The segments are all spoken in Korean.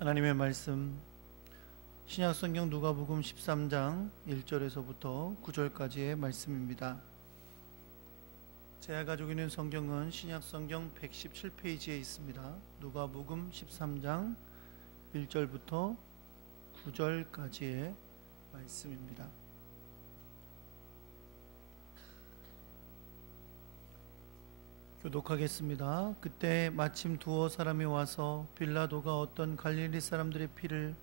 하나님의 말씀 신약성경 누가복음 13장 1절에서부터 9절까지의 말씀입니다. 제가 가지고 있는 성경은 신약성경 117페이지에 있습니다. 누가복음 13장 1절부터 9절까지의 말씀입니다. 교독하겠습니다. 그때 마침 두어 사람이 와서 빌라도가 어떤 갈릴리 사람들의 피를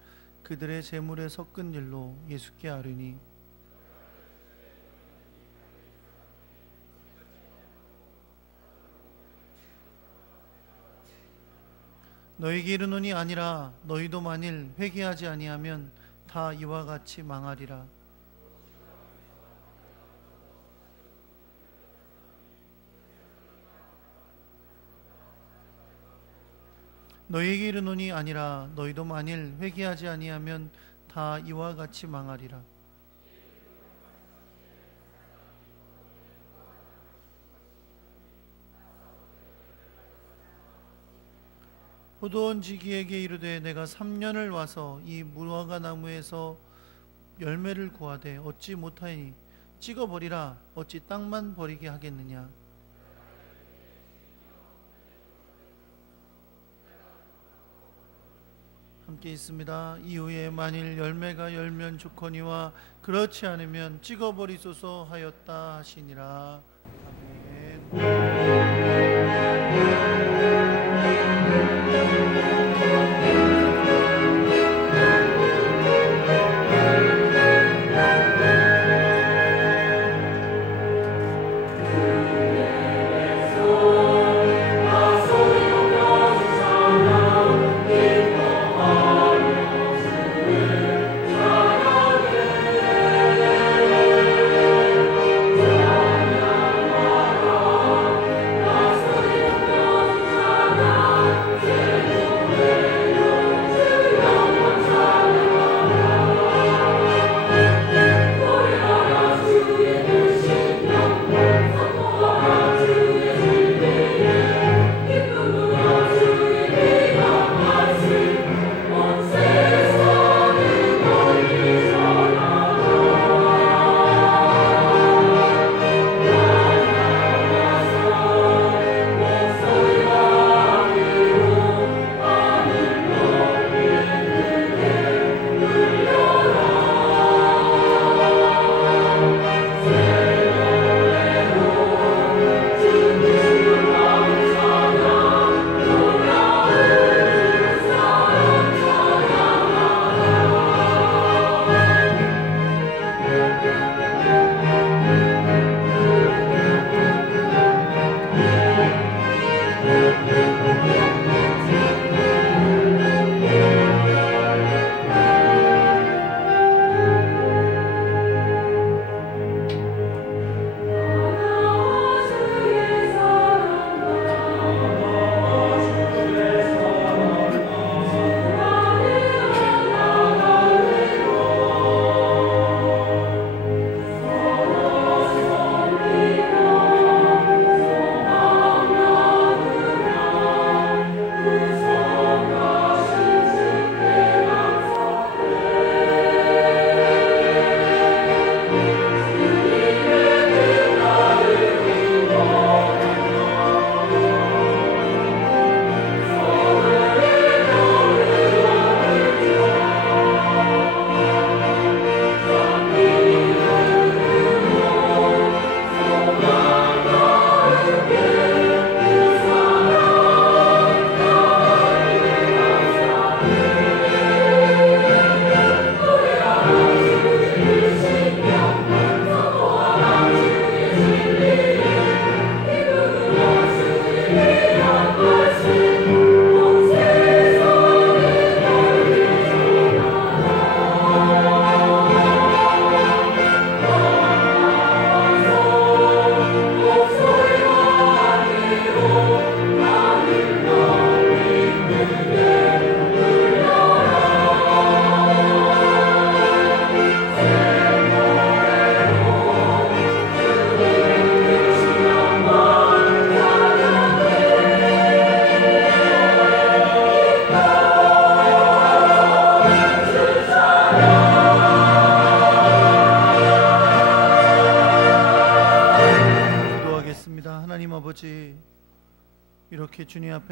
그들의 제물에 섞은 일로 예수께 아뢰니 너희에게 이르노니 아니라 너희도 만일 회개하지 아니하면 다 이와 같이 망하리라. 너희에게 이르노니 아니라 너희도 만일 회개하지 아니하면 다 이와 같이 망하리라. 포도원 지기에게 이르되 내가 3년을 와서 이 무화과 나무에서 열매를 구하되 얻지 못하니 찍어버리라. 어찌 땅만 버리게 하겠느냐. 함께 있습니다. 이후에 만일 열매가 열면 좋거니와 그렇지 않으면 찍어버리소서 하였다 하시니라. 아멘.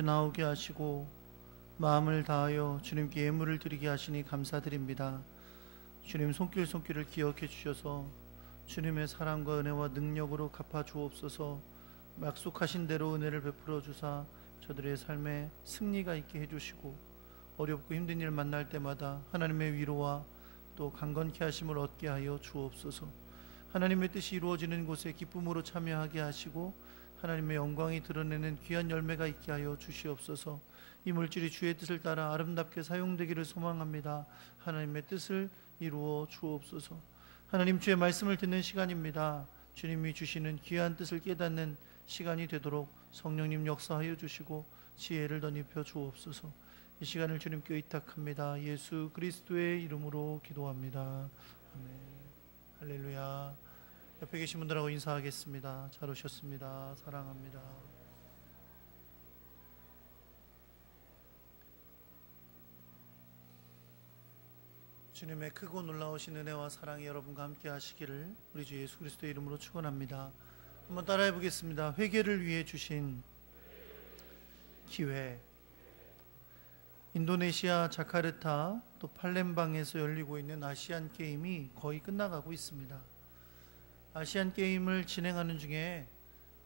나오게 하시고 마음을 다하여 주님께 예물을 드리게 하시니 감사드립니다. 주님 손길 손길을 기억해 주셔서 주님의 사랑과 은혜와 능력으로 갚아 주옵소서. 약속하신 대로 은혜를 베풀어 주사 저들의 삶에 승리가 있게 해주시고 어렵고 힘든 일 만날 때마다 하나님의 위로와 또 강건케 하심을 얻게 하여 주옵소서. 하나님의 뜻이 이루어지는 곳에 기쁨으로 참여하게 하시고 하나님의 영광이 드러내는 귀한 열매가 있게 하여 주시옵소서. 이 물질이 주의 뜻을 따라 아름답게 사용되기를 소망합니다. 하나님의 뜻을 이루어 주옵소서. 하나님, 주의 말씀을 듣는 시간입니다. 주님이 주시는 귀한 뜻을 깨닫는 시간이 되도록 성령님 역사하여 주시고 지혜를 덧입혀 주옵소서. 이 시간을 주님께 의탁합니다. 예수 그리스도의 이름으로 기도합니다. 아멘. 할렐루야. 옆에 계신 분들하고 인사하겠습니다. 잘 오셨습니다. 사랑합니다. 주님의 크고 놀라우신 은혜와 사랑이 여러분과 함께 하시기를 우리 주 예수 그리스도의 이름으로 축원합니다. 한번 따라해 보겠습니다. 회개를 위해 주신 기회. 인도네시아 자카르타 또 팔렘방에서 열리고 있는 아시안 게임이 거의 끝나가고 있습니다. 아시안 게임을 진행하는 중에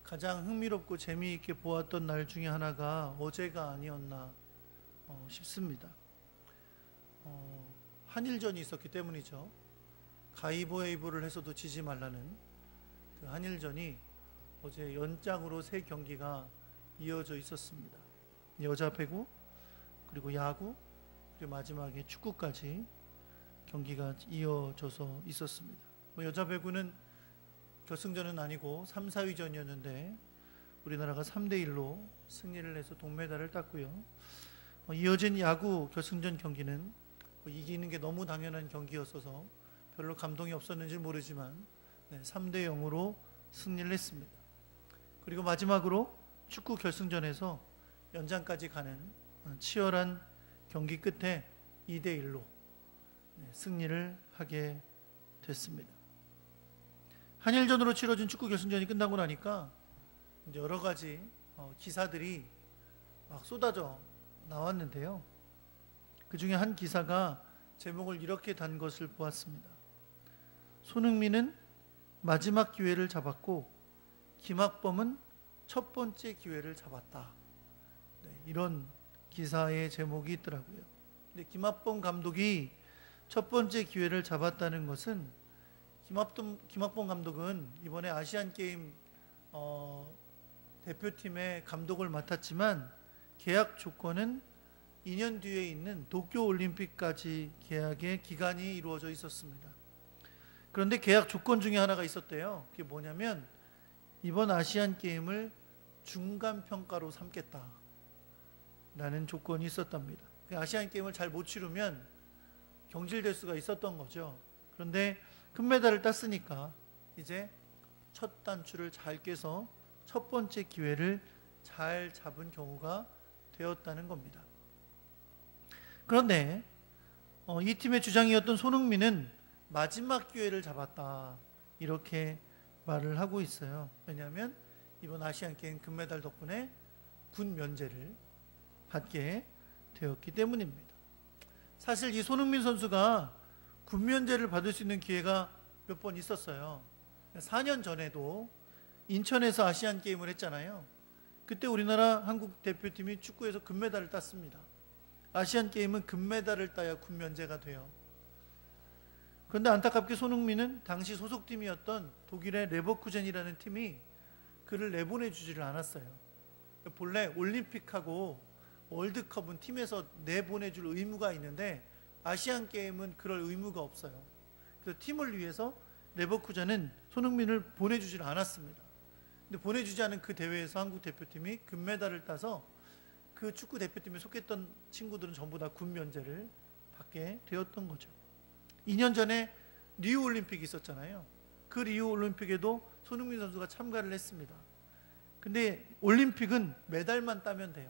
가장 흥미롭고 재미있게 보았던 날 중에 하나가 어제가 아니었나 싶습니다. 한일전이 있었기 때문이죠. 가위바위보를 해서도 지지 말라는 그 한일전이 어제 연장으로 3경기가 이어져 있었습니다. 여자 배구, 그리고 야구, 그리고 마지막에 축구까지 경기가 이어져서 있었습니다. 여자 배구는 결승전은 아니고 3, 4위전이었는데 우리나라가 3대1로 승리를 해서 동메달을 땄고요. 이어진 야구 결승전 경기는 이기는 게 너무 당연한 경기였어서 별로 감동이 없었는지 모르지만 3대0으로 승리를 했습니다. 그리고 마지막으로 축구 결승전에서 연장까지 가는 치열한 경기 끝에 2대1로 승리를 하게 됐습니다. 한일전으로 치러진 축구 결승전이 끝나고 나니까 이제 여러 가지 기사들이 막 쏟아져 나왔는데요. 그 중에 한 기사가 제목을 이렇게 단 것을 보았습니다. 손흥민은 마지막 기회를 잡았고 김학범은 첫 번째 기회를 잡았다. 이런 기사의 제목이 있더라고요. 근데 김학범 감독이 첫 번째 기회를 잡았다는 것은 김학범 감독은 이번에 아시안 게임 대표팀의 감독을 맡았지만 계약 조건은 2년 뒤에 있는 도쿄 올림픽까지 계약의 기간이 이루어져 있었습니다. 그런데 계약 조건 중에 하나가 있었대요. 그게 뭐냐면 이번 아시안 게임을 중간 평가로 삼겠다라는 조건이 있었답니다. 아시안 게임을 잘 못 치르면 경질될 수가 있었던 거죠. 그런데 금메달을 땄으니까 이제 첫 단추를 잘 깨서 첫 번째 기회를 잘 잡은 경우가 되었다는 겁니다. 그런데 이 팀의 주장이었던 손흥민은 마지막 기회를 잡았다 이렇게 말을 하고 있어요. 왜냐하면 이번 아시안게임 금메달 덕분에 군 면제를 받게 되었기 때문입니다. 사실 이 손흥민 선수가 군 면제를 받을 수 있는 기회가 몇 번 있었어요. 4년 전에도 인천에서 아시안게임을 했잖아요. 그때 우리나라 한국 대표팀이 축구에서 금메달을 땄습니다. 아시안게임은 금메달을 따야 군 면제가 돼요. 그런데 안타깝게 손흥민은 당시 소속팀이었던 독일의 레버쿠젠이라는 팀이 그를 내보내주지를 않았어요. 본래 올림픽하고 월드컵은 팀에서 내보내줄 의무가 있는데 아시안게임은 그럴 의무가 없어요. 그래서 팀을 위해서 레버쿠젠은 손흥민을 보내주지를 않았습니다. 근데 보내주지 않은 그 대회에서 한국 대표팀이 금메달을 따서 그 축구 대표팀에 속했던 친구들은 전부 다 군 면제를 받게 되었던 거죠. 2년 전에 리우 올림픽이 있었잖아요. 그 리우 올림픽에도 손흥민 선수가 참가를 했습니다. 근데 올림픽은 메달만 따면 돼요.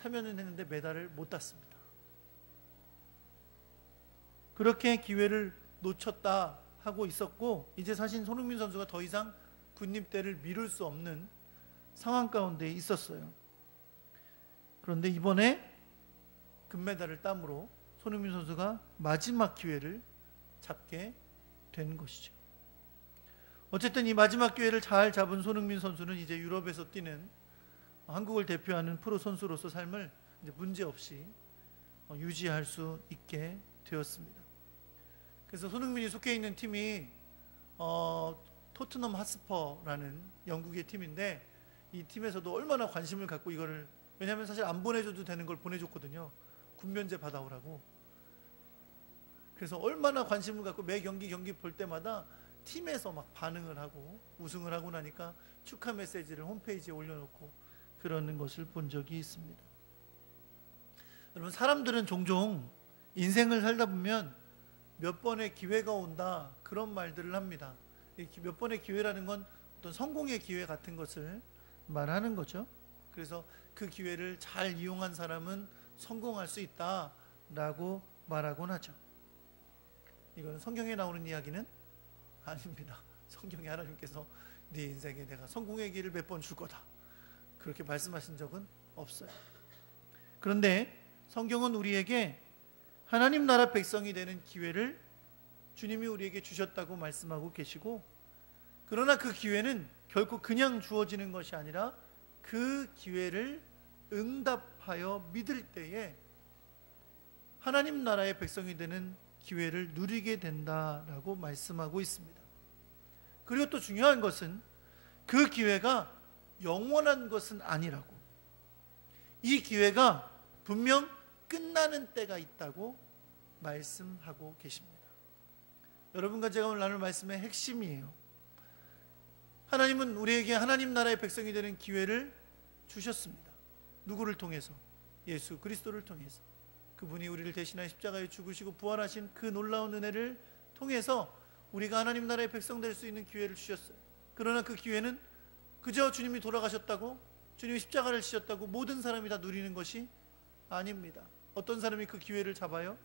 참여는 했는데 메달을 못 땄습니다. 그렇게 기회를 놓쳤다 하고 있었고, 이제 사실 손흥민 선수가 더 이상 군입대를 미룰 수 없는 상황 가운데 있었어요. 그런데 이번에 금메달을 땀으로 손흥민 선수가 마지막 기회를 잡게 된 것이죠. 어쨌든 이 마지막 기회를 잘 잡은 손흥민 선수는 이제 유럽에서 뛰는 한국을 대표하는 프로 선수로서 삶을 이제 문제없이 유지할 수 있게 되었습니다. 그래서 손흥민이 속해 있는 팀이 토트넘 핫스퍼라는 영국의 팀인데, 이 팀에서도 얼마나 관심을 갖고 이거를, 왜냐하면 사실 안 보내줘도 되는 걸 보내줬거든요. 군면제 받아오라고. 그래서 얼마나 관심을 갖고 매 경기 볼 때마다 팀에서 막 반응을 하고, 우승을 하고 나니까 축하 메시지를 홈페이지에 올려놓고 그러는 것을 본 적이 있습니다. 여러분, 사람들은 종종 인생을 살다 보면 몇 번의 기회가 온다, 그런 말들을 합니다. 몇 번의 기회라는 건 어떤 성공의 기회 같은 것을 말하는 거죠. 그래서 그 기회를 잘 이용한 사람은 성공할 수 있다라고 말하곤 하죠. 이건 성경에 나오는 이야기는 아닙니다. 성경에 하나님께서 네 인생에 내가 성공의 길을 몇 번 줄 거다, 그렇게 말씀하신 적은 없어요. 그런데 성경은 우리에게 하나님 나라 백성이 되는 기회를 주님이 우리에게 주셨다고 말씀하고 계시고, 그러나 그 기회는 결코 그냥 주어지는 것이 아니라 그 기회를 응답하여 믿을 때에 하나님 나라의 백성이 되는 기회를 누리게 된다라고 말씀하고 있습니다. 그리고 또 중요한 것은 그 기회가 영원한 것은 아니라고, 이 기회가 분명 끝나는 때가 있다고 말씀하고 계십니다. 여러분과 제가 오늘 나눌 말씀의 핵심이에요. 하나님은 우리에게 하나님 나라의 백성이 되는 기회를 주셨습니다. 누구를 통해서? 예수 그리스도를 통해서. 그분이 우리를 대신하여 십자가에 죽으시고 부활하신 그 놀라운 은혜를 통해서 우리가 하나님 나라의 백성 될 수 있는 기회를 주셨어요. 그러나 그 기회는 그저 주님이 돌아가셨다고, 주님이 십자가를 지셨다고 모든 사람이 다 누리는 것이 아닙니다. 어떤 사람이 그 기회를 잡아요?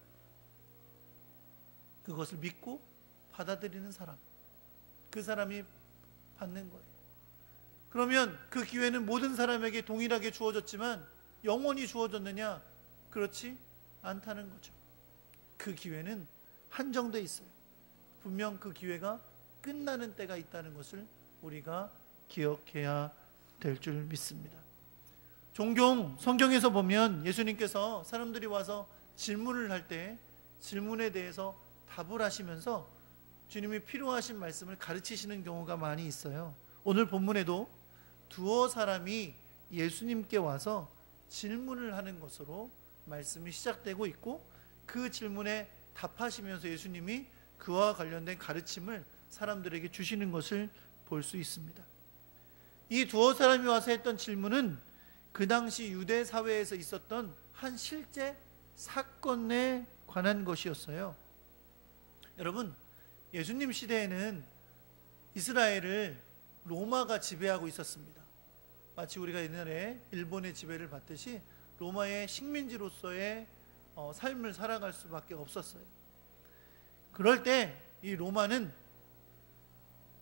그것을 믿고 받아들이는 사람, 그 사람이 받는 거예요. 그러면 그 기회는 모든 사람에게 동일하게 주어졌지만 영원히 주어졌느냐? 그렇지 않다는 거죠. 그 기회는 한정돼 있어요. 분명 그 기회가 끝나는 때가 있다는 것을 우리가 기억해야 될 줄 믿습니다. 종종 성경에서 보면 예수님께서 사람들이 와서 질문을 할 때 질문에 대해서 답을 하시면서 주님이 필요하신 말씀을 가르치시는 경우가 많이 있어요. 오늘 본문에도 두어 사람이 예수님께 와서 질문을 하는 것으로 말씀이 시작되고 있고, 그 질문에 답하시면서 예수님이 그와 관련된 가르침을 사람들에게 주시는 것을 볼 수 있습니다. 이 두어 사람이 와서 했던 질문은 그 당시 유대 사회에서 있었던 한 실제 사건에 관한 것이었어요. 여러분, 예수님 시대에는 이스라엘을 로마가 지배하고 있었습니다. 마치 우리가 옛날에 일본의 지배를 받듯이 로마의 식민지로서의 삶을 살아갈 수밖에 없었어요. 그럴 때 이 로마는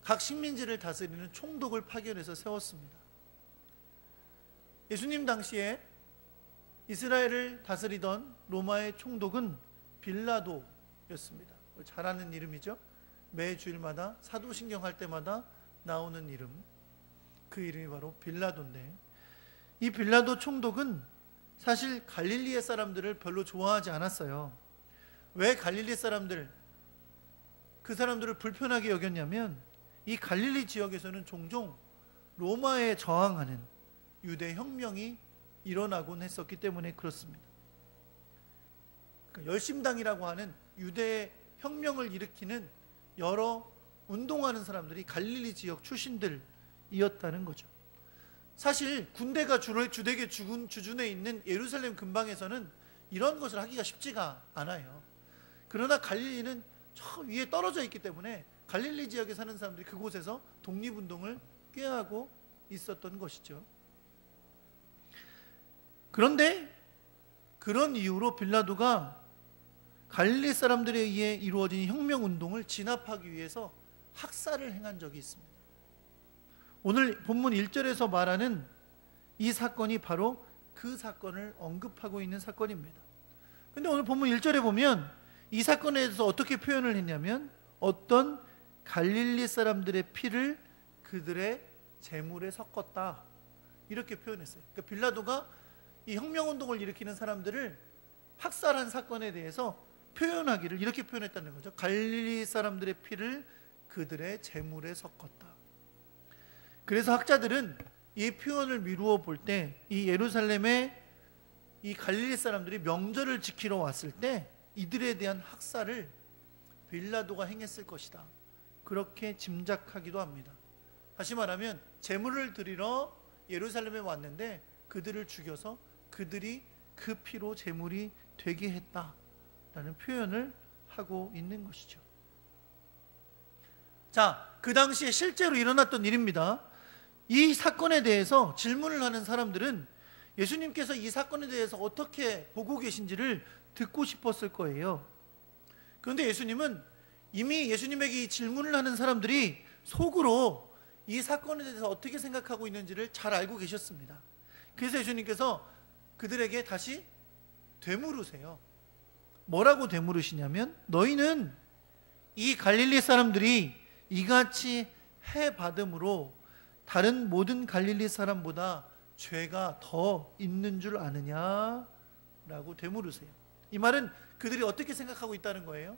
각 식민지를 다스리는 총독을 파견해서 세웠습니다. 예수님 당시에 이스라엘을 다스리던 로마의 총독은 빌라도였습니다. 잘 아는 이름이죠. 매 주일마다 사도신경 할 때마다 나오는 이름, 그 이름이 바로 빌라도인데, 이 빌라도 총독은 사실 갈릴리의 사람들을 별로 좋아하지 않았어요. 왜 갈릴리 사람들, 그 사람들을 불편하게 여겼냐면 이 갈릴리 지역에서는 종종 로마에 저항하는 유대 혁명이 일어나곤 했었기 때문에 그렇습니다. 그러니까 열심당이라고 하는 유대 혁명을 일으키는 여러 운동하는 사람들이 갈릴리 지역 출신들이었다는 거죠. 사실 군대가 주되게 주둔해 있는 예루살렘 근방에서는 이런 것을 하기가 쉽지가 않아요. 그러나 갈릴리는 저 위에 떨어져 있기 때문에 갈릴리 지역에 사는 사람들이 그곳에서 독립운동을 꾀하고 있었던 것이죠. 그런데 그런 이유로 빌라도가 갈릴리 사람들에 의해 이루어진 혁명운동을 진압하기 위해서 학살을 행한 적이 있습니다. 오늘 본문 1절에서 말하는 이 사건이 바로 그 그 사건을 언급하고 있는 사건입니다. 근데 오늘 본문 1절에 보면 이 사건에 대해서 어떻게 표현을 했냐면 어떤 갈릴리 사람들의 피를 그들의 제물에 섞었다, 이렇게 표현했어요. 그러니까 빌라도가 이 혁명운동을 일으키는 사람들을 학살한 사건에 대해서 표현하기를 이렇게 표현했다는 거죠. 갈릴리 사람들의 피를 그들의 제물에 섞었다. 그래서 학자들은 이 표현을 미루어 볼 때 이 예루살렘에 이 갈릴리 사람들이 명절을 지키러 왔을 때 이들에 대한 학살을 빌라도가 행했을 것이다, 그렇게 짐작하기도 합니다. 다시 말하면 제물을 드리러 예루살렘에 왔는데 그들을 죽여서 그들이 그 피로 제물이 되게 했다라는 표현을 하고 있는 것이죠. 자, 그 당시에 실제로 일어났던 일입니다. 이 사건에 대해서 질문을 하는 사람들은 예수님께서 이 사건에 대해서 어떻게 보고 계신지를 듣고 싶었을 거예요. 그런데 예수님은 이미 예수님에게 이 질문을 하는 사람들이 속으로 이 사건에 대해서 어떻게 생각하고 있는지를 잘 알고 계셨습니다. 그래서 예수님께서 그들에게 다시 되물으세요. 뭐라고 되물으시냐면, 너희는 이 갈릴리 사람들이 이같이 해받음으로 다른 모든 갈릴리 사람보다 죄가 더 있는 줄 아느냐? 라고 되물으세요. 이 말은 그들이 어떻게 생각하고 있다는 거예요?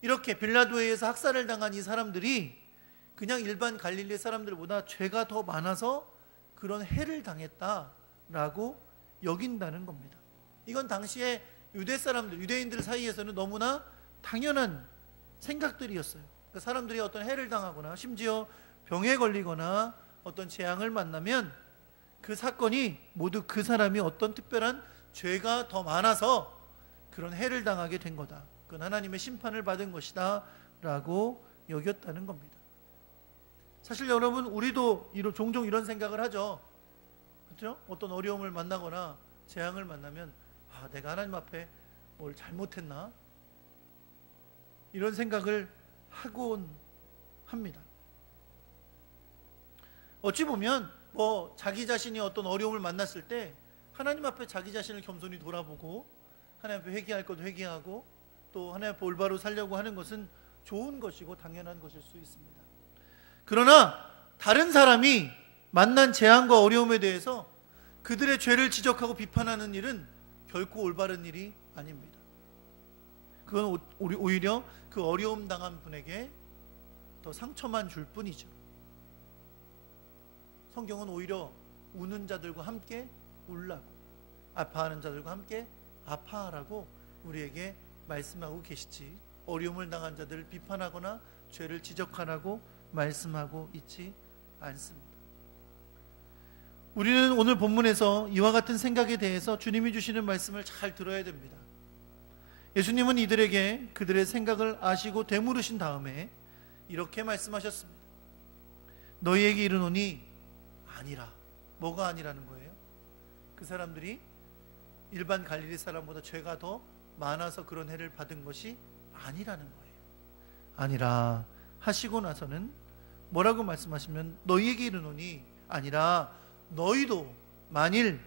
이렇게 빌라도에 의해서 학살을 당한 이 사람들이 그냥 일반 갈릴리 사람들보다 죄가 더 많아서 그런 해를 당했다라고 여긴다는 겁니다. 이건 당시에 유대인들 사이에서는 너무나 당연한 생각들이었어요. 그러니까 사람들이 어떤 해를 당하거나 심지어 병에 걸리거나 어떤 재앙을 만나면 그 사건이 모두 그 사람이 어떤 특별한 죄가 더 많아서 그런 해를 당하게 된 거다, 그건 하나님의 심판을 받은 것이다 라고 여겼다는 겁니다. 사실 여러분, 우리도 종종 이런 생각을 하죠. 그렇죠? 어떤 어려움을 만나거나 재앙을 만나면 내가 하나님 앞에 뭘 잘못했나? 이런 생각을 하곤 합니다. 어찌 보면 자기 자신이 어떤 어려움을 만났을 때 하나님 앞에 자기 자신을 겸손히 돌아보고 하나님 앞에 회개할 것도 회개하고 또 하나님 앞에 올바로 살려고 하는 것은 좋은 것이고 당연한 것일 수 있습니다. 그러나 다른 사람이 만난 재앙과 어려움에 대해서 그들의 죄를 지적하고 비판하는 일은 결코 올바른 일이 아닙니다. 그건 오히려 그 어려움 당한 분에게 더 상처만 줄 뿐이죠. 성경은 오히려 우는 자들과 함께 울라고, 아파하는 자들과 함께 아파하라고 우리에게 말씀하고 계시지, 어려움을 당한 자들을 비판하거나 죄를 지적하라고 말씀하고 있지 않습니다. 우리는 오늘 본문에서 이와 같은 생각에 대해서 주님이 주시는 말씀을 잘 들어야 됩니다. 예수님은 이들에게 그들의 생각을 아시고 되물으신 다음에 이렇게 말씀하셨습니다. 너희에게 이르노니 아니라. 뭐가 아니라는 거예요? 그 사람들이 일반 갈릴리 사람보다 죄가 더 많아서 그런 해를 받은 것이 아니라는 거예요. 아니라 하시고 나서는 뭐라고 말씀하시면, 너희에게 이르노니 아니라 너희도 만일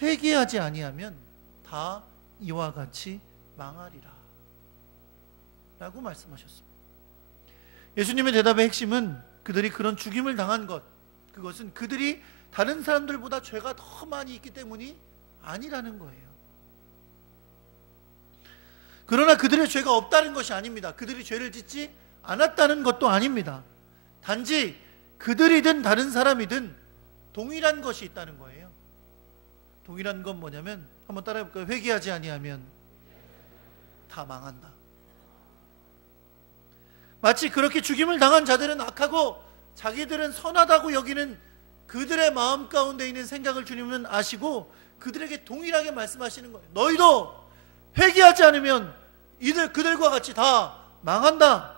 회개하지 아니하면 다 이와 같이 망하리라 라고 말씀하셨습니다. 예수님의 대답의 핵심은 그들이 그런 죽임을 당한 것, 그것은 그들이 다른 사람들보다 죄가 더 많이 있기 때문이 아니라는 거예요. 그러나 그들의 죄가 없다는 것이 아닙니다. 그들이 죄를 짓지 않았다는 것도 아닙니다. 단지 그들이든 다른 사람이든 동일한 것이 있다는 거예요. 동일한 건 뭐냐면, 한번 따라해 볼까요? 회개하지 아니하면 다 망한다. 마치 그렇게 죽임을 당한 자들은 악하고 자기들은 선하다고 여기는 그들의 마음 가운데 있는 생각을 주님은 아시고 그들에게 동일하게 말씀하시는 거예요. 너희도 회개하지 않으면 그들과 같이 다 망한다.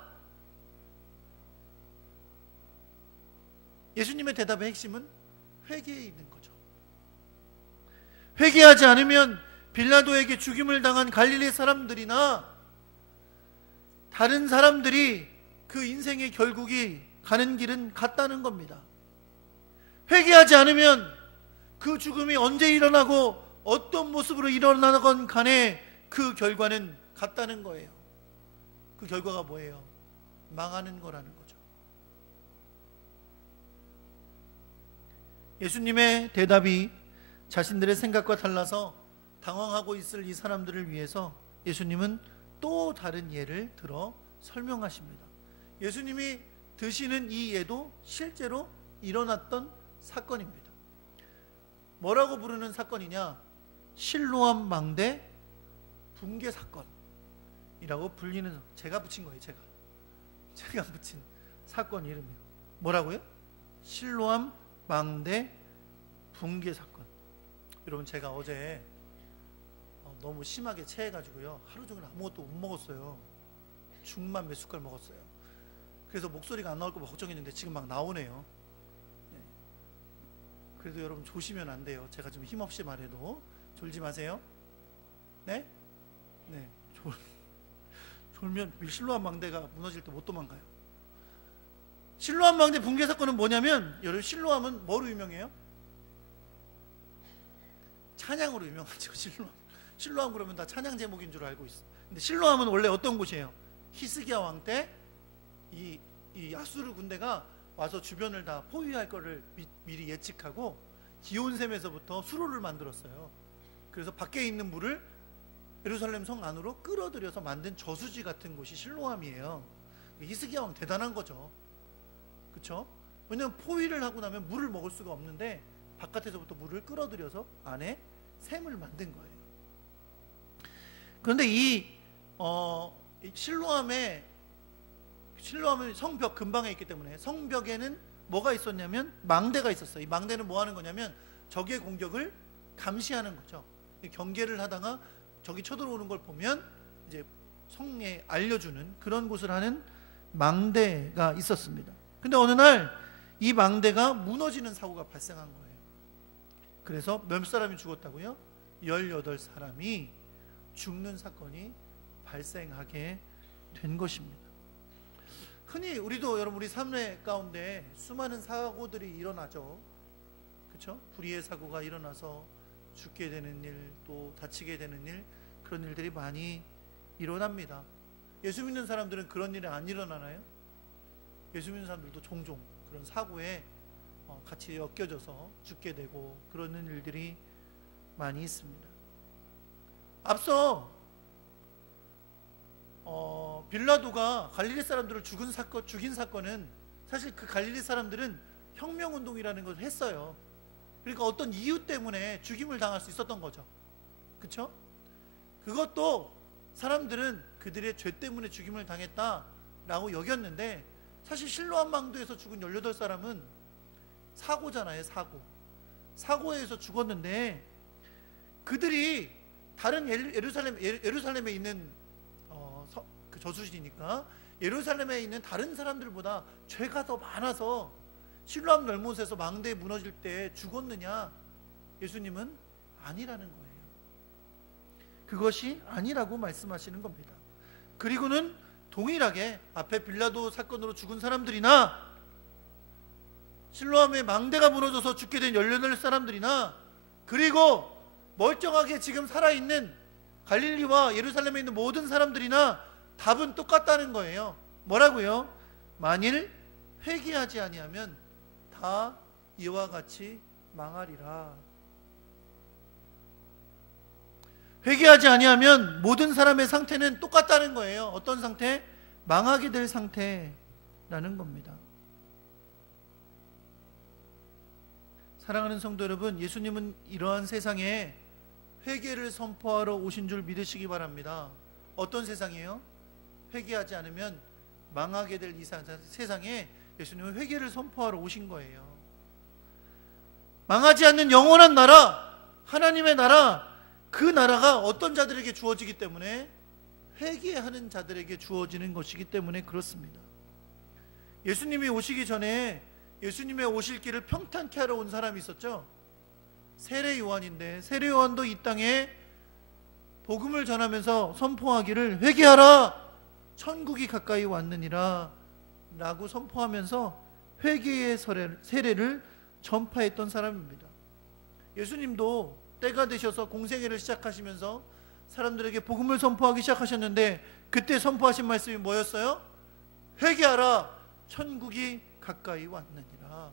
예수님의 대답의 핵심은 회개에 있는 거죠. 회개하지 않으면 빌라도에게 죽임을 당한 갈릴리 사람들이나 다른 사람들이 그 인생의 결국이 가는 길은 같다는 겁니다. 회개하지 않으면 그 죽음이 언제 일어나고 어떤 모습으로 일어나건 간에 그 결과는 같다는 거예요. 그 결과가 뭐예요? 망하는 거라는 거죠. 예수님의 대답이 자신들의 생각과 달라서 당황하고 있을 이 사람들을 위해서 예수님은 또 다른 예를 들어 설명하십니다. 예수님이 드시는 이 예도 실제로 일어났던 사건입니다. 뭐라고 부르는 사건이냐? 실로암 망대 붕괴 사건이라고 불리는, 제가 붙인 거예요. 제가 붙인 사건 이름이요. 뭐라고요? 실로암 망대 붕괴 사건. 여러분, 제가 어제 너무 심하게 체해가지고요, 하루 종일 아무것도 못 먹었어요. 죽만 몇 숟갈 먹었어요. 그래서 목소리가 안 나올까 봐 걱정했는데 지금 막 나오네요. 네. 그래도 여러분 조시면 안 돼요. 제가 좀 힘없이 말해도 졸지 마세요. 네? 네. 졸면 실로암 망대가 무너질 때 못 도망가요. 실로암 망대 붕괴 사건은 뭐냐면, 여러분, 실로암은 뭐로 유명해요? 찬양으로 유명하죠. 실로암 그러면 다 찬양 제목인 줄 알고 있어. 근데 실로암은 원래 어떤 곳이에요? 히스기야 왕 때 이 아수르 군대가 와서 주변을 다 포위할 거를 미리 예측하고 기온샘에서부터 수로를 만들었어요. 그래서 밖에 있는 물을 예루살렘 성 안으로 끌어들여서 만든 저수지 같은 곳이 실로암이에요. 히스기야 왕 대단한 거죠. 그렇죠? 왜냐하면 포위를 하고 나면 물을 먹을 수가 없는데 바깥에서부터 물을 끌어들여서 안에 샘을 만든 거예요. 그런데 이 실로암은 성벽 근방에 있기 때문에 성벽에는 뭐가 있었냐면 망대가 있었어요. 이 망대는 뭐 하는 거냐면 적의 공격을 감시하는 거죠. 경계를 하다가 적이 쳐들어오는 걸 보면 이제 성에 알려주는 그런 곳을 하는 망대가 있었습니다. 근데 어느 날 이 망대가 무너지는 사고가 발생한 거예요. 그래서 몇 사람이 죽었다고요? 18사람이 죽는 사건이 발생하게 된 것입니다. 흔히 우리도, 여러분, 우리 삶의 가운데 수많은 사고들이 일어나죠. 그렇죠? 불의의 사고가 일어나서 죽게 되는 일, 또 다치게 되는 일, 그런 일들이 많이 일어납니다. 예수 믿는 사람들은 그런 일이 안 일어나나요? 예수 믿는 사람들도 종종 그런 사고에 같이 엮여져서 죽게 되고 그러는 일들이 많이 있습니다. 앞서 빌라도가 갈릴리 사람들을 죽인 사건은, 사실 그 갈릴리 사람들은 혁명운동이라는 것을 했어요. 그러니까 어떤 이유 때문에 죽임을 당할 수 있었던 거죠. 그렇죠? 그것도 사람들은 그들의 죄 때문에 죽임을 당했다라고 여겼는데, 사실 실로암 망대에서 죽은 18사람은 사고잖아요. 사고에 의해서 죽었는데, 그들이 다른 예루살렘에 있는 그 저수지니까 예루살렘에 있는 다른 사람들보다 죄가 더 많아서 실로암 열못에서 망대에 무너질 때 죽었느냐? 예수님은 아니라는 거예요. 그것이 아니라고 말씀하시는 겁니다. 그리고는 동일하게 앞에 빌라도 사건으로 죽은 사람들이나 실로암의 망대가 무너져서 죽게 된 18사람들이나 그리고 멀쩡하게 지금 살아있는 갈릴리와 예루살렘에 있는 모든 사람들이나 답은 똑같다는 거예요. 뭐라고요? 만일 회개하지 아니하면 다 이와 같이 망하리라. 회개하지 아니하면 모든 사람의 상태는 똑같다는 거예요. 어떤 상태? 망하게 될 상태라는 겁니다. 사랑하는 성도 여러분, 예수님은 이러한 세상에 회개를 선포하러 오신 줄 믿으시기 바랍니다. 어떤 세상이에요? 회개하지 않으면 망하게 될 이 세상에 예수님은 회개를 선포하러 오신 거예요. 망하지 않는 영원한 나라, 하나님의 나라, 그 나라가 어떤 자들에게 주어지기 때문에, 회개하는 자들에게 주어지는 것이기 때문에 그렇습니다. 예수님이 오시기 전에 예수님의 오실 길을 평탄케 하러 온 사람이 있었죠. 세례 요한인데, 세례 요한도 이 땅에 복음을 전하면서 선포하기를 회개하라, 천국이 가까이 왔느니라 라고 선포하면서 회개의 세례를 전파했던 사람입니다. 예수님도 때가 되셔서 공생애를 시작하시면서 사람들에게 복음을 선포하기 시작하셨는데 그때 선포하신 말씀이 뭐였어요? 회개하라, 천국이 가까이 왔느니라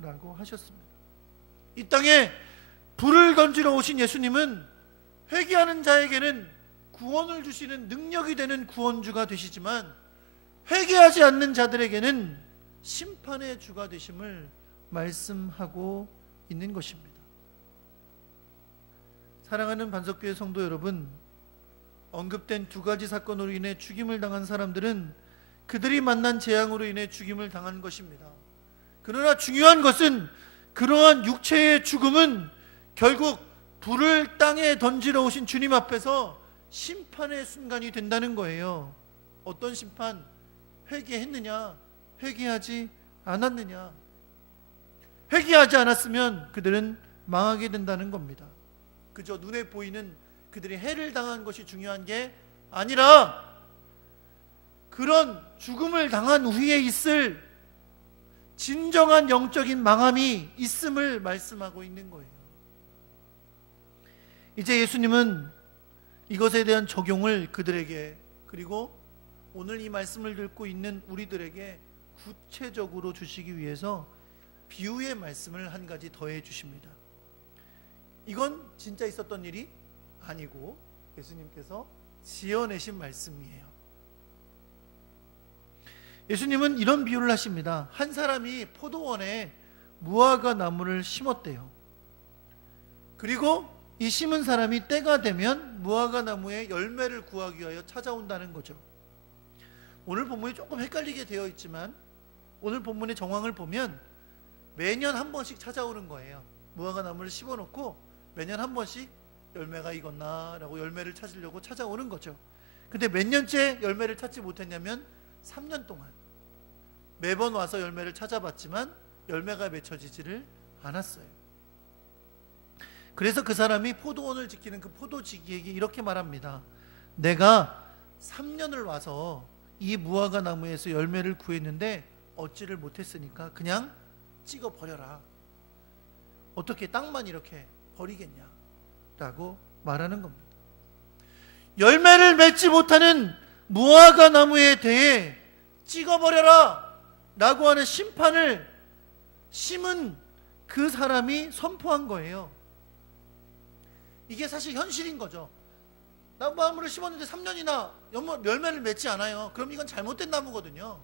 라고 하셨습니다. 이 땅에 불을 던지러 오신 예수님은 회개하는 자에게는 구원을 주시는 능력이 되는 구원주가 되시지만 회개하지 않는 자들에게는 심판의 주가 되심을 말씀하고 있는 것입니다. 사랑하는 반석교회 성도 여러분, 언급된 두 가지 사건으로 인해 죽임을 당한 사람들은 그들이 만난 재앙으로 인해 죽임을 당한 것입니다. 그러나 중요한 것은 그러한 육체의 죽음은 결국 불을 땅에 던지러 오신 주님 앞에서 심판의 순간이 된다는 거예요. 어떤 심판? 회개했느냐? 회개하지 않았느냐? 회개하지 않았으면 그들은 망하게 된다는 겁니다. 그저 눈에 보이는 그들이 해를 당한 것이 중요한 게 아니라 그런 죽음을 당한 후에 있을 진정한 영적인 망함이 있음을 말씀하고 있는 거예요. 이제 예수님은 이것에 대한 적용을 그들에게, 그리고 오늘 이 말씀을 듣고 있는 우리들에게 구체적으로 주시기 위해서 비유의 말씀을 한 가지 더해 주십니다. 이건 진짜 있었던 일이 아니고 예수님께서 지어내신 말씀이에요. 예수님은 이런 비유를 하십니다. 한 사람이 포도원에 무화과 나무를 심었대요. 그리고 이 심은 사람이 때가 되면 무화과 나무에 열매를 구하기 위하여 찾아온다는 거죠. 오늘 본문이 조금 헷갈리게 되어 있지만 오늘 본문의 정황을 보면 매년 한 번씩 찾아오는 거예요. 무화과 나무를 심어놓고 매년 한 번씩 열매가 익었나 라고 열매를 찾으려고 찾아오는 거죠. 근데 몇 년째 열매를 찾지 못했냐면 3년 동안 매번 와서 열매를 찾아봤지만 열매가 맺혀지지를 않았어요. 그래서 그 사람이 포도원을 지키는 그 포도지기에게 이렇게 말합니다. 내가 3년을 와서 이 무화과 나무에서 열매를 구했는데 얻지를 못했으니까 그냥 찍어버려라. 어떻게 땅만 이렇게 버리겠냐 라고 말하는 겁니다. 열매를 맺지 못하는 무화과 나무에 대해 찍어버려라 라고 하는 심판을 심은 그 사람이 선포한 거예요. 이게 사실 현실인 거죠. 나무를 심었는데 3년이나 열매를 맺지 않아요. 그럼 이건 잘못된 나무거든요.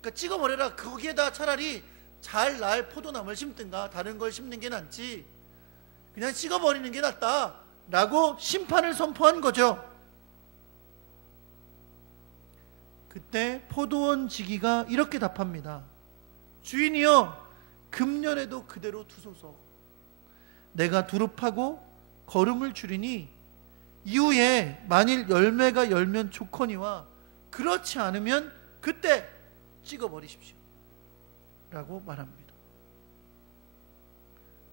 그러니까 찍어버려라. 거기에다 차라리 잘 날 포도나무를 심든가 다른 걸 심는 게 낫지 그냥 찍어버리는 게 낫다 라고 심판을 선포한 거죠. 그때 포도원 지기가 이렇게 답합니다. 주인이여, 금년에도 그대로 두소서. 내가 두릅하고 거름을 줄이니 이후에 만일 열매가 열면 좋거니와 그렇지 않으면 그때 찍어버리십시오 라고 말합니다.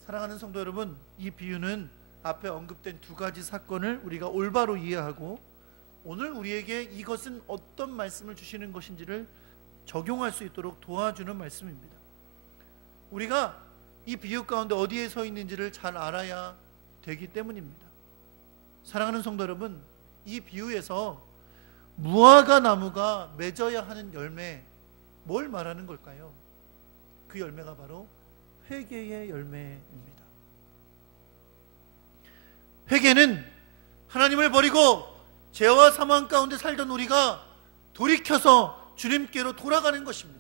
사랑하는 성도 여러분, 이 비유는 앞에 언급된 두 가지 사건을 우리가 올바로 이해하고 오늘 우리에게 이것은 어떤 말씀을 주시는 것인지를 적용할 수 있도록 도와주는 말씀입니다. 우리가 이 비유 가운데 어디에 서 있는지를 잘 알아야 되기 때문입니다. 사랑하는 성도 여러분, 이 비유에서 무화과 나무가 맺어야 하는 열매, 뭘 말하는 걸까요? 그 열매가 바로 회개의 열매입니다. 회개는 하나님을 버리고 죄와 사망 가운데 살던 우리가 돌이켜서 주님께로 돌아가는 것입니다.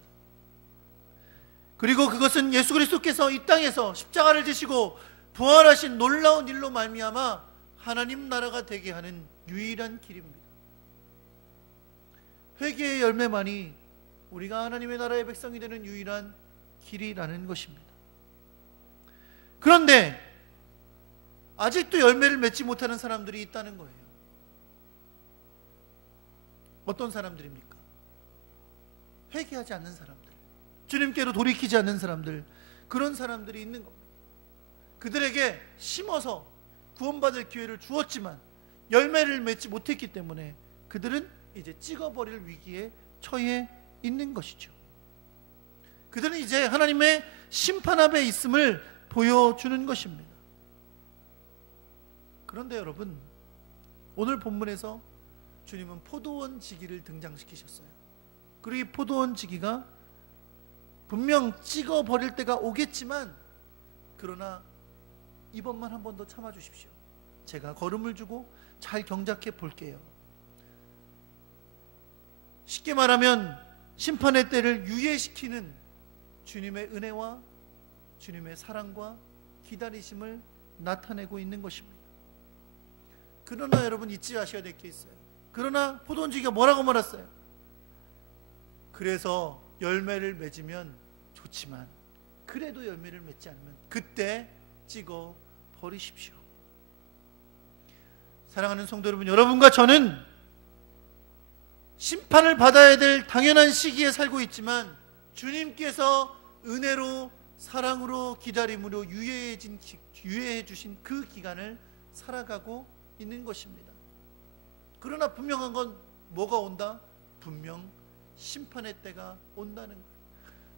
그리고 그것은 예수 그리스도께서 이 땅에서 십자가를 지시고 부활하신 놀라운 일로 말미암아 하나님 나라가 되게 하는 유일한 길입니다. 회개의 열매만이 우리가 하나님의 나라의 백성이 되는 유일한 길이라는 것입니다. 그런데 아직도 열매를 맺지 못하는 사람들이 있다는 거예요. 어떤 사람들입니까? 회개하지 않는 사람들, 주님께로 돌이키지 않는 사람들, 그런 사람들이 있는 겁니다. 그들에게 심어서 구원받을 기회를 주었지만 열매를 맺지 못했기 때문에 그들은 이제 찍어버릴 위기에 처해 있는 것이죠. 그들은 이제 하나님의 심판 앞에 있음을 보여주는 것입니다. 그런데 여러분, 오늘 본문에서 주님은 포도원 지기를 등장시키셨어요. 그리고 이 포도원 지기가 분명 찍어버릴 때가 오겠지만, 그러나 이번만 한 번 더 참아주십시오. 제가 걸음을 주고 잘 경작해 볼게요. 쉽게 말하면 심판의 때를 유예시키는 주님의 은혜와 주님의 사랑과 기다리심을 나타내고 있는 것입니다. 그러나 여러분, 잊지 마셔야 될 게 있어요. 그러나 포도원 지기가 뭐라고 말했어요? 그래서 열매를 맺으면 좋지만 그래도 열매를 맺지 않으면 그때 찍어 버리십시오. 사랑하는 성도 여러분, 여러분과 저는 심판을 받아야 될 당연한 시기에 살고 있지만 주님께서 은혜로 사랑으로 기다림으로 유예해 주신 그 기간을 살아가고 있는 것입니다. 그러나 분명한 건 뭐가 온다? 분명 심판의 때가 온다는 거예요.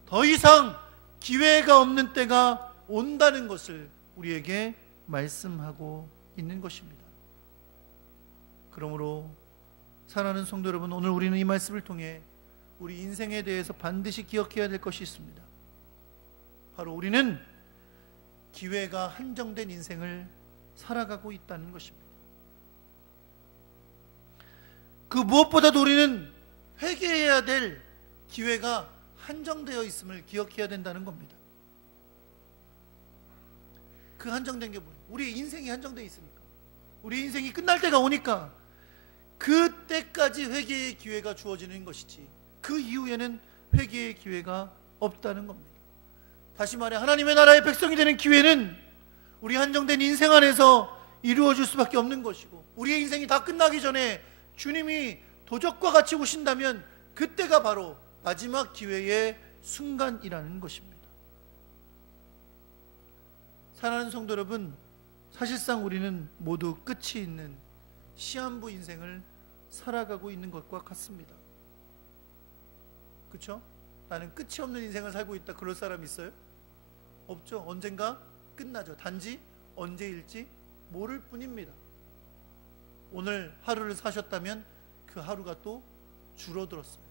더 이상 기회가 없는 때가 온다는 것을 우리에게 말씀하고 있는 것입니다. 그러므로 사랑하는 성도 여러분, 오늘 우리는 이 말씀을 통해 우리 인생에 대해서 반드시 기억해야 될 것이 있습니다. 바로 우리는 기회가 한정된 인생을 살아가고 있다는 것입니다. 그 무엇보다도 우리는 회개해야 될 기회가 한정되어 있음을 기억해야 된다는 겁니다. 그 한정된 게 뭐예요? 우리 인생이 한정되어 있으니까, 우리 인생이 끝날 때가 오니까 그때까지 회개의 기회가 주어지는 것이지 그 이후에는 회개의 기회가 없다는 겁니다. 다시 말해, 하나님의 나라의 백성이 되는 기회는 우리 한정된 인생 안에서 이루어질 수밖에 없는 것이고, 우리의 인생이 다 끝나기 전에 주님이 도적과 같이 오신다면 그때가 바로 마지막 기회의 순간이라는 것입니다. 사랑하는 성도 여러분, 사실상 우리는 모두 끝이 있는 시한부 인생을 살아가고 있는 것과 같습니다. 그렇죠? 나는 끝이 없는 인생을 살고 있다, 그럴 사람 있어요? 없죠. 언젠가 끝나죠. 단지 언제일지 모를 뿐입니다. 오늘 하루를 사셨다면 그 하루가 또 줄어들었어요.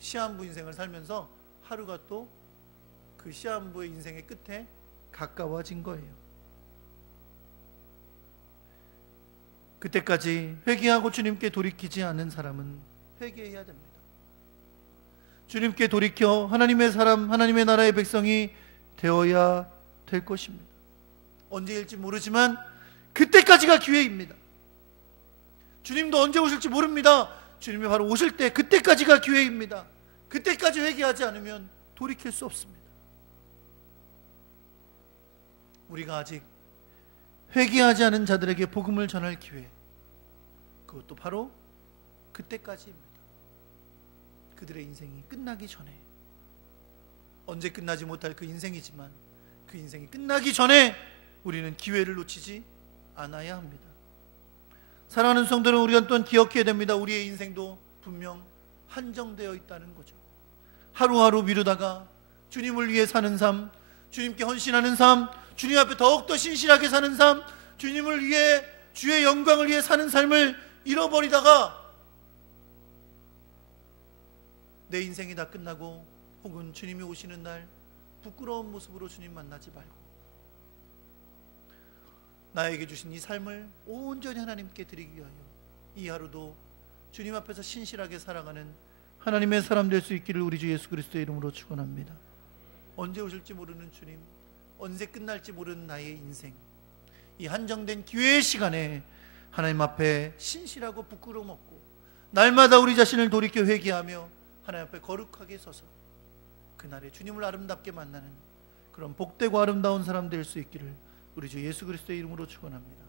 시한부 인생을 살면서 하루가 또 그 시한부의 인생의 끝에 가까워진 거예요. 그때까지 회개하고 주님께 돌이키지 않는 사람은 회개해야 됩니다. 주님께 돌이켜 하나님의 사람, 하나님의 나라의 백성이 되어야 될 것입니다. 언제일지 모르지만 그때까지가 기회입니다. 주님도 언제 오실지 모릅니다. 주님이 바로 오실 때 그때까지가 기회입니다. 그때까지 회개하지 않으면 돌이킬 수 없습니다. 우리가 아직 회개하지 않은 자들에게 복음을 전할 기회, 그것도 바로 그때까지입니다. 그들의 인생이 끝나기 전에, 언제 끝나지 못할 그 인생이지만 그 인생이 끝나기 전에 우리는 기회를 놓치지 않아야 합니다. 사랑하는 성도는 우리가 또한 기억해야 됩니다. 우리의 인생도 분명 한정되어 있다는 거죠. 하루하루 미루다가 주님을 위해 사는 삶, 주님께 헌신하는 삶, 주님 앞에 더욱더 신실하게 사는 삶, 주님을 위해, 주의 영광을 위해 사는 삶을 잃어버리다가 내 인생이 다 끝나고 혹은 주님이 오시는 날 부끄러운 모습으로 주님 만나지 말고 나에게 주신 이 삶을 온전히 하나님께 드리기 위하여 이 하루도 주님 앞에서 신실하게 살아가는 하나님의 사람 될 수 있기를 우리 주 예수 그리스도의 이름으로 축원합니다. 언제 오실지 모르는 주님, 언제 끝날지 모르는 나의 인생, 이 한정된 기회의 시간에 하나님 앞에 신실하고 부끄러움 없고 날마다 우리 자신을 돌이켜 회개하며 하나님 앞에 거룩하게 서서 그날에 주님을 아름답게 만나는 그런 복되고 아름다운 사람 될 수 있기를 우리 주 예수 그리스도의 이름으로 축원합니다.